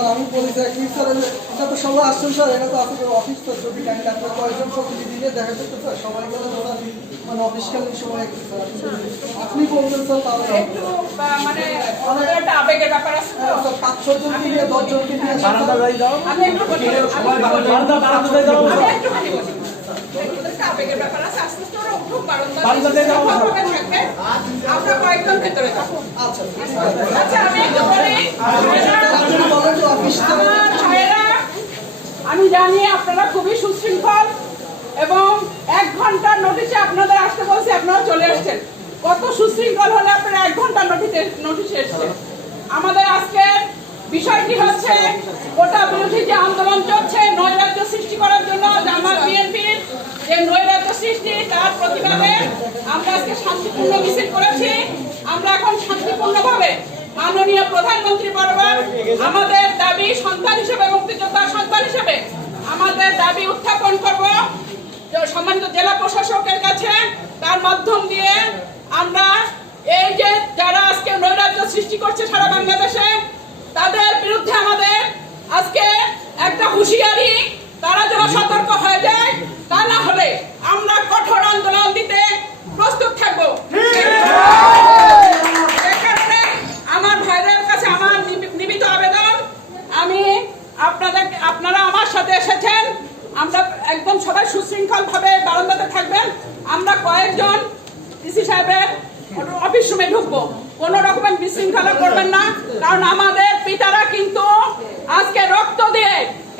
Sir আমি বলি যে এক স্যার এটা তো সবাই আসছেন স্যার এটা তো আপনাদের অফিস তো ছবি টাইম লাগবে কয়েকজন প্রতিনিধি নিয়ে দেখা যাচ্ছে স্যার সবাই গেলে মানে অফিসকালীন সময় আপনি বলবেন স্যার তাহলে মানে, মানে একটা আবেগের ব্যাপার আছে তো। পাঁচ ছজন নিয়ে দশজনকে নিয়ে বারান্দা যাই দাও। আমি একটু সবাই বারান্দা বারান্দা যাই দাও। আমি একটু বলি। আবেগের ব্যাপার আছে ওরা উঠুক বারান্দা যাই। দাও আমরা কয়েকজন ভেতরে থাকব আচ্ছা আচ্ছা আমি একটু বলি আমি জানি আপনারা খুবই সুশৃঙ্খল এবং এক ঘণ্টার নোটিশে আপনাদের আসতে বলছি, আপনারা চলে আসছেন কত সুশৃঙ্খল হলে আপনারা এক ঘণ্টার নোটিশে নোটিশে এসছেন। আমাদের আজকের বিষয়টি হচ্ছে গোটা বিরোধী যে আন্দোলন চলছে, নৈরাজ্য সৃষ্টি করার জন্য জামাত বিএনপির যে নৈরাজ্য সৃষ্টি, তার প্রতিবাদে আমরা আজকে শান্তিপূর্ণ মিছিল করেছি। আমরা এখন শান্তিপূর্ণভাবে মাননীয় প্রধানমন্ত্রী বরাবর আমাদের দাবি সন্তান হিসেবে মুক্তিযোদ্ধা সন্তান হিসেবে আমাদের দাবি উত্থাপন করব। সম্মানিত জেলা প্রশাসকের কাছে তার মাধ্যম দিয়ে আমরা এই যে যারা আজকে নৈরাজ্য সৃষ্টি করছে সারা বাংলাদেশে তাদের বিরুদ্ধে আমাদের আজকে একটা হুঁশিয়ারি তারা যেন সতর্ক হয়ে যায় তা না হলে আমরা কঠোর আন্দোলন দিতে প্রস্তুত থাকব এই কারণে আমার ভাইদের কাছে আমার নিবি- নিবিত আবেদন আমি আপনাদের আপনারা আমার সাথে এসেছেন আমরা একদম সবাই সুশৃঙ্খল ভাবে বারান্দাতে থাকবেন। আমরা কয়েকজন ডিসি সাহেবের অফিস রুমে ঢুকবো। কোন রকমের বিশৃঙ্খলা করবেন না। কারণ আমাদের পিতারা কিন্তু আজকে রক্ত দিয়ে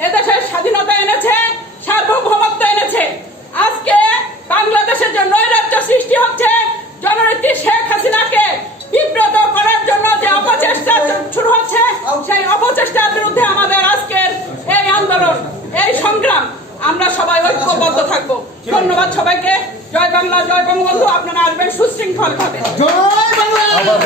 এদেশের বাংলা জয় বঙ্গবন্ধু আপনারা আসবেন সুশৃঙ্খল ভাবে। আচ্ছা